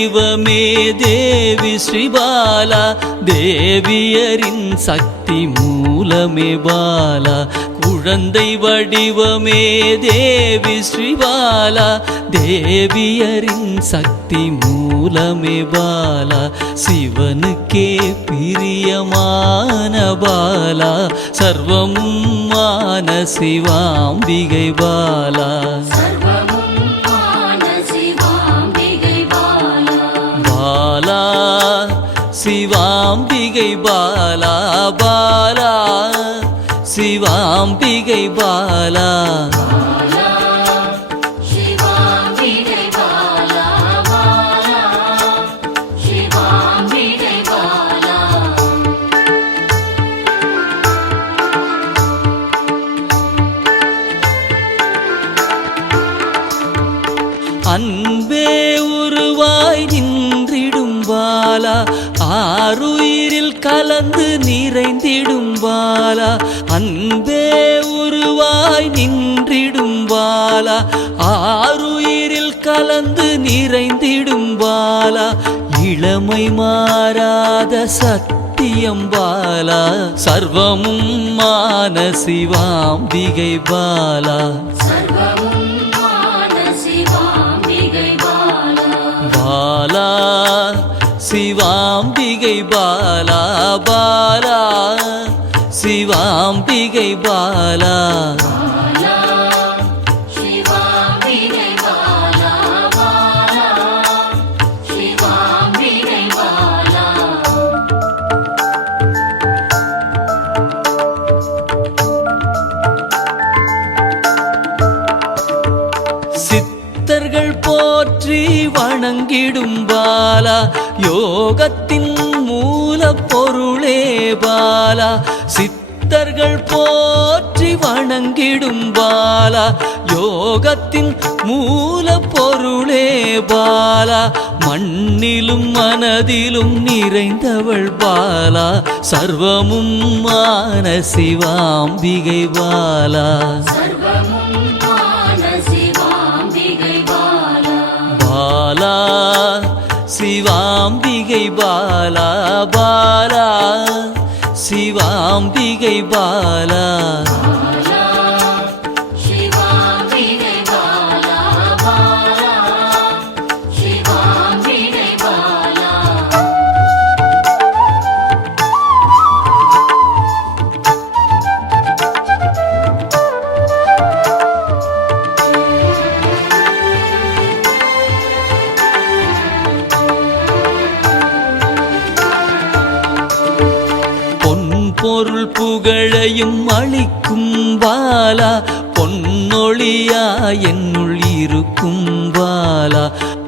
வடிவமே தேவி ஸ்ரீபாலா, தேவியரின் சக்தி மூலமே பாலா. குழந்தை வடிவமே தேவி ஸ்ரீபாலா, தேவியரின் சக்தி மூலமே பாலா. சிவனுக்கே பிரியமான பாலா, சர்வமும் மான சிவாம்பிகை பாலா. பாலா சிவாம்பிகை பாலா, பாலா சிவாம்பிகை பாலா. அன்பே உருவாய் நின்றிடும் பாலா, ஆருயிரில் கலந்து நிறைந்திடும் பாலா. அன்பே உருவாய் நின்றிடும் பாலா, ஆருயிரில் கலந்து நிறைந்திடும் பாலா. இளமை மாறாத சத்தியம் பாலா, சர்வமும் மான சிவாம்பிகை பாலா. பாலா சிவாம்பிகை பாலா, பாலா சிவாம்பிகை பாலா. சித்தர்கள் போற்றி வணங்கிடும் பாலா, யோகத்தின் மூல பொருளே பாலா. சித்தர்கள் போற்றி வணங்கிடும் பாலா, யோகத்தின் மூல பொருளே பாலா. மண்ணிலும் மனதிலும் நிறைந்தவள் பாலா, சர்வமும் மான சிவாம்பிகை பாலா. பாலா சிவாம்பிகை பாலா, பாலா சிவாம்பிகை பாலா. பொருள் புகழையும் அளிக்கும் பாலா, பொன்னொழியா என்னுள் இருக்கும் பாலா.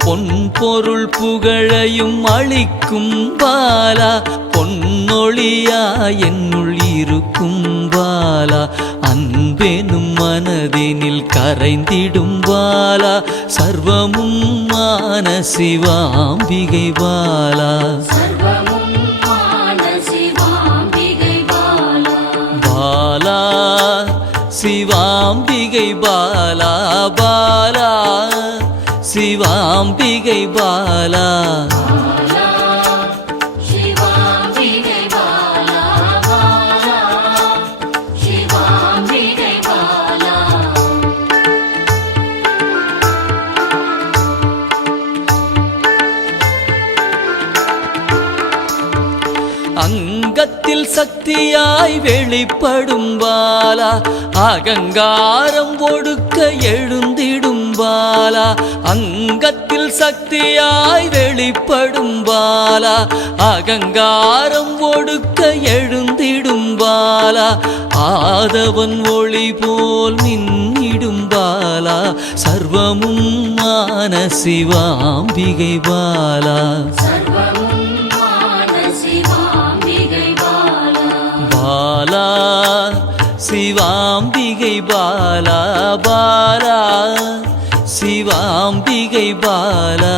பொன் பொருள் புகழையும் அளிக்கும் பாலா, பொன்னொழியா என்னுள் இருக்கும் பாலா. அன்பெனும் மனதினில் கரைந்திடும் பாலா, சர்வமும் மான சிவாம்பிகை பாலா. பாலா சிவாம்பிகை பாலா, பாலா சிவாம்பிகை பாலா. அங்கத்தில் சக்தியாய் வெளிப்படும் பாலா, அகங்காரம் ஒடுக்க எழுந்திடும் பாலா. அங்கத்தில் சக்தியாய் வெளிப்படும் பாலா, அகங்காரம் ஒடுக்க எழுந்திடும் பாலா. ஆதவன் ஒளி போல் மின்னிடும் பாலா, சர்வமும் மான சிவாம்பிகை பாலா. பாலா சிவாம்பிகை பாலா, பாலா சிவாம்பிகை பாலா.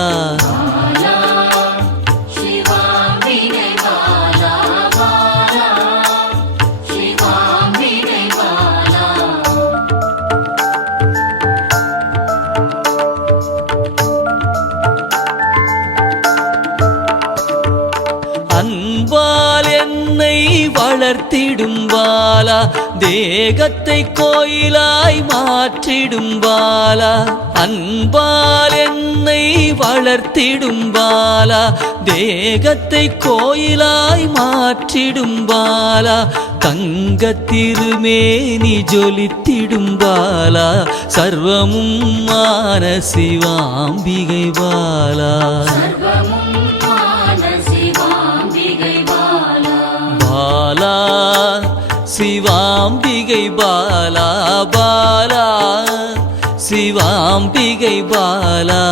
வளர்த்திடும் பாலா தேகத்தை கோயிலாய் மாற்றிடும் பாலா அன்பால் என்னை வளர்த்திடும் பாலா தேகத்தை கோயிலாய் மாற்றிடும் பாலா தங்க திருமேனி ஜொலித்திடும் பாலா சர்வமும் மான சிவாம்பிகை பாலா பாலா சிவாம்பிகை பாலா பாலா சிவாம்பிகை பாலா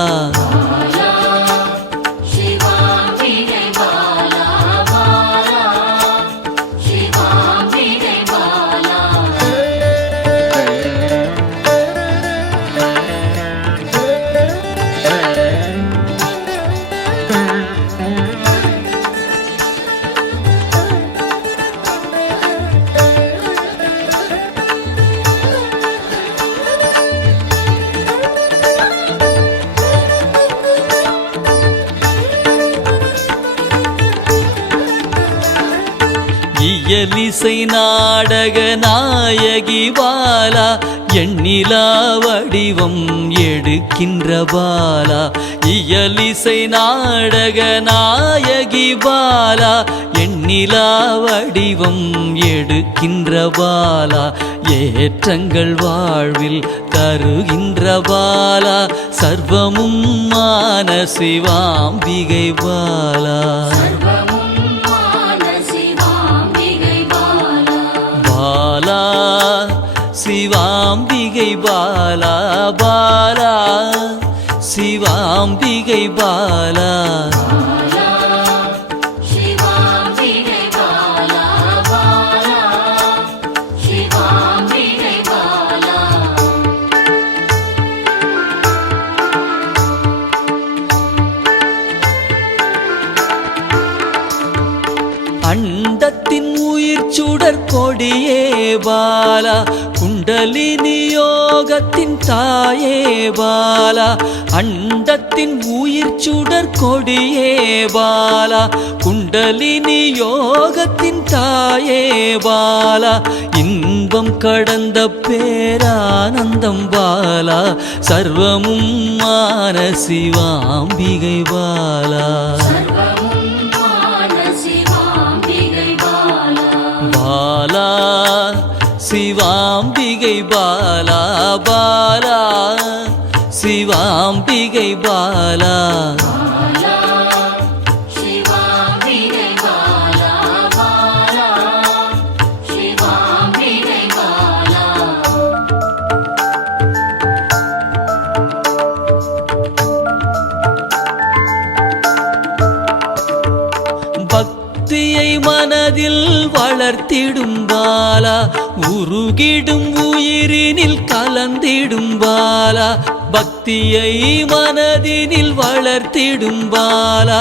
இயலிசை நாடக நாயகி பாலா எண்ணிலா வடிவம் எடுக்கின்ற பாலா இயலிசை நாடக நாயகி பாலா எண்ணிலா வடிவம் எடுக்கின்ற பாலா ஏற்றங்கள் வாழ்வில் தருகின்ற பாலா சர்வமும் மான சிவாம்பிகை பாலா பாலா சிவாம்பிகை பாலா பாலா சிவாம்பிகை பாலா அண்டத்தின் உயிர் சுடர் கொடியே பாலா குண்டலினி யோகத்தின் தாயே பாலா அண்டத்தின் உயிர் சுடர் கொடியே பாலா குண்டலினி யோகத்தின் தாயே பாலா இன்பம் கடந்த பேரானந்தம் பாலா சர்வமும் மான சிவாம்பிகை பாலா பாலா சிவாம்பிகை பாலா பாலா சிவாம்பிகை பாலா பக்தியை மனதில் வளர்த்திடும் பாலா உருகிடும் உயிரினில் கலந்திடும் பாலா பக்தியை மனதினில் வளர்த்திடும் பாலா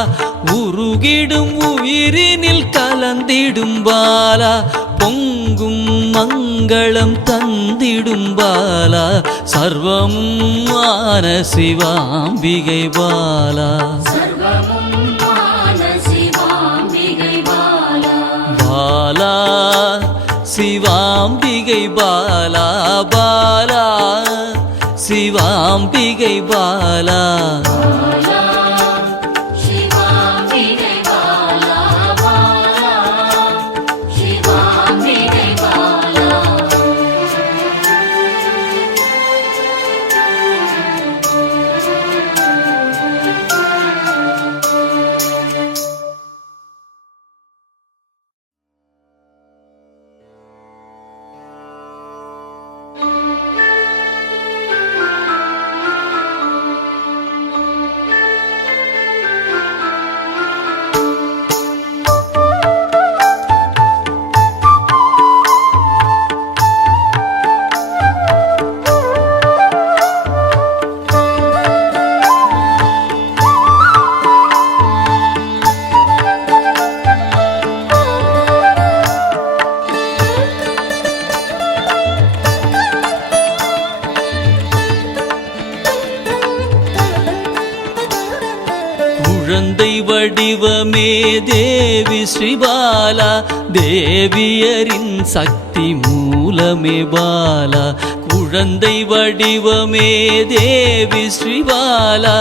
உருகிடும் உயிரினில் கலந்திடும் பாலா பொங்கும் மங்களம் தந்திடும் பாலா சர்வமும் மான சிவாம்பிகை பாலா பாலா சிவாம்பிகை பாலா பாலா சிவாம்பிகை பாலா குழந்தை வடிவமே தேவி தேவி ஸ்ரீபாலா தேவியரின் சக்தி மூலமே பாலா குழந்தை வடிவமே தேவி ஸ்ரீபாலா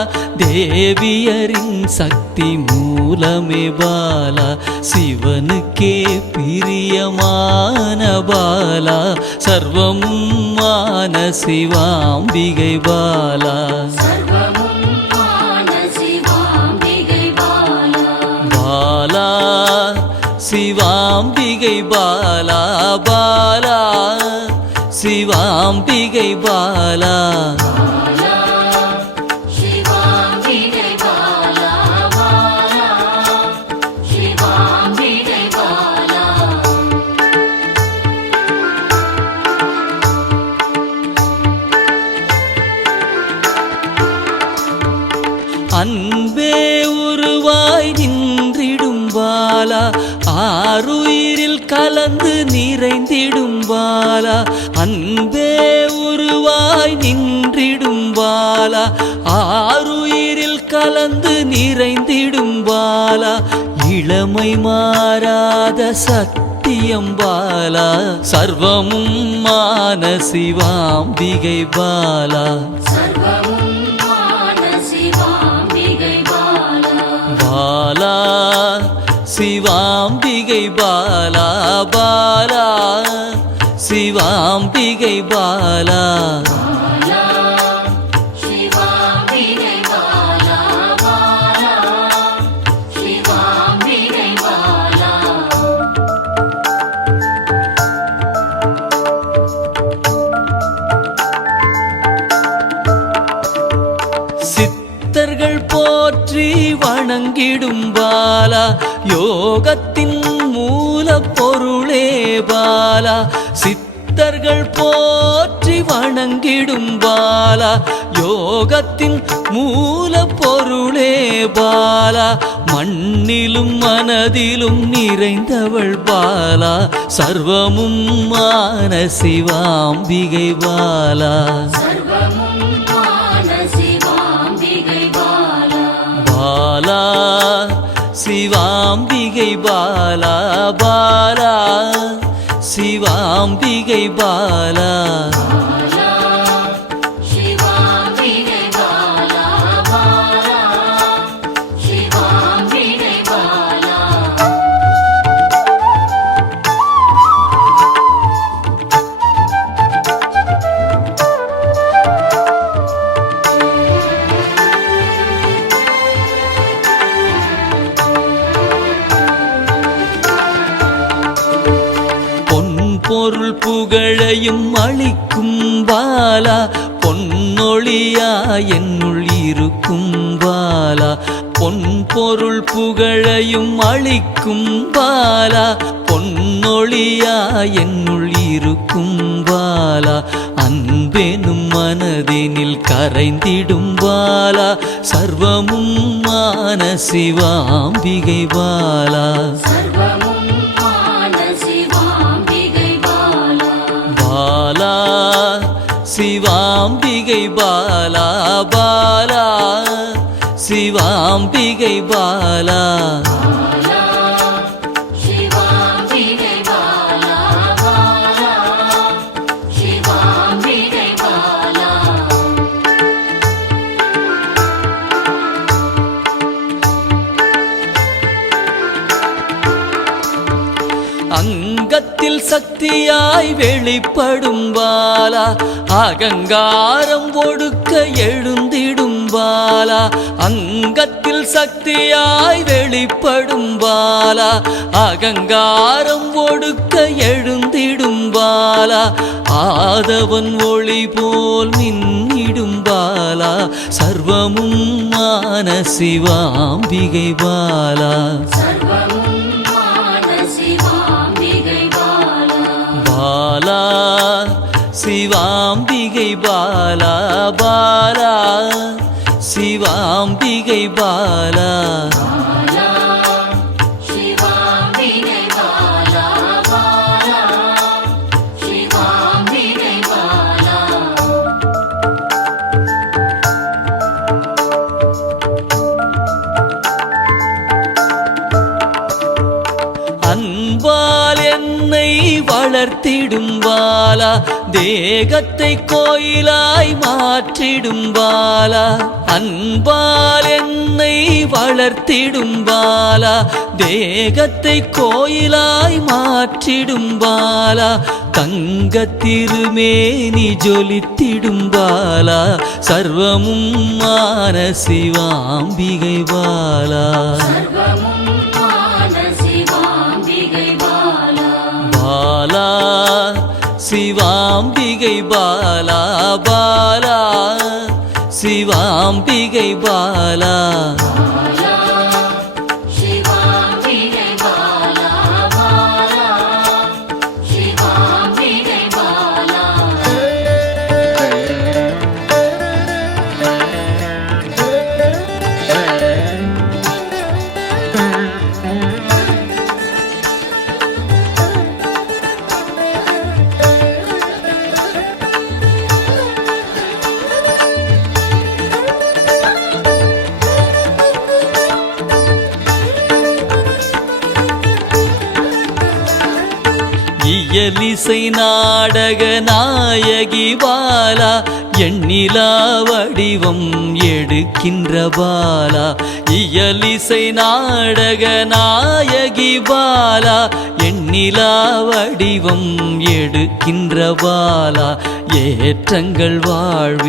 தேவியரின் சக்தி மூலமே பாலா சிவனுக்கே பிரியமான பாலா சர்வமும் மான சிவாம்பிகை பாலா பாலா சிவாம்பிகை பாலா பாலா சிவாம்பிகை பாலா அன்பே உருவாய் நின்றிடும் பாலா ஆருயிரில் கலந்து நிறைந்திடும் பாலா அன்பே உருவாய் நின்றிடும் பாலா ஆருயிரில் கலந்து நிறைந்திடும் பாலா இளமை மாறாத சத்தியம் பாலா சர்வமும் மான சிவாம்பிகை பாலா பாலா சிவாம்பிகை பாலா பாலா சிவாம்பிகை பாலா சித்தர்கள் போற்றி வணங்கிடும் பாலா யோகத்தின் மூல பொருளே பாலா சித்தர்கள் போற்றி வணங்கிடும் பாலா யோகத்தின் மூல பொருளே பாலா மண்ணிலும் மனதிலும் நிறைந்தவள் பாலா சர்வமும் மான சிவாம்பிகை பாலா பாலா சிவாம்பிகை பாலா பாலா சிவாம்பிகை பாலா பொருள் புகழையும் அளிக்கும் பாலா பொன்னொழியா என்னுள் இருக்கும் பாலா பொன் பொருள் புகழையும் அளிக்கும் பாலா பொன்னொழியா என்னுள் இருக்கும் பாலா அன்பெனும் மனதினில் கரைந்திடும் பாலா சர்வமும் மான சிவாம்பிகை பாலா பாலா சிவாம்பிகை பாலா பாலா சிவாம்பிகை பாலா அங்கத்தில் சக்தியாய் வெளிப்படும் பாலா அகங்காரம் ஒடுக்க எழுந்திடும் பாலா அங்கத்தில் சக்தியாய் வெளிப்படும் பாலா அகங்காரம் ஒடுக்க எழுந்திடும் பாலா ஆதவன் ஒளி போல் மின்னிடும் பாலா சர்வமும் மான சிவாம்பிகை பாலா பாலா சிவாம்பிகை பாலா பாலா சிவாம்பிகை பாலா என்னை வளர்த்திடும் பாலா தேகத்தை கோயிலாய் மாற்றிடும் பாலா அன்பால் என்னை வளர்த்திடும் பாலா தேகத்தை கோயிலாய் மாற்றிடும் பாலா தங்க திருமேனி ஜொலித்திடும் பாலா சர்வமும் மான சிவாம்பிகை பாலா பாலா சிவாம்பிகை பாலா பாலா சிவாம்பிகை பாலா இயலிசை நாடக நாயகி பாலா எண்ணிலா வடிவம் எடுக்கின்ற பாலா இயலிசை நாடக நாயகி பாலா எண்ணிலா வடிவம் எடுக்கின்ற பாலா ஏற்றங்கள் வாழ்வில்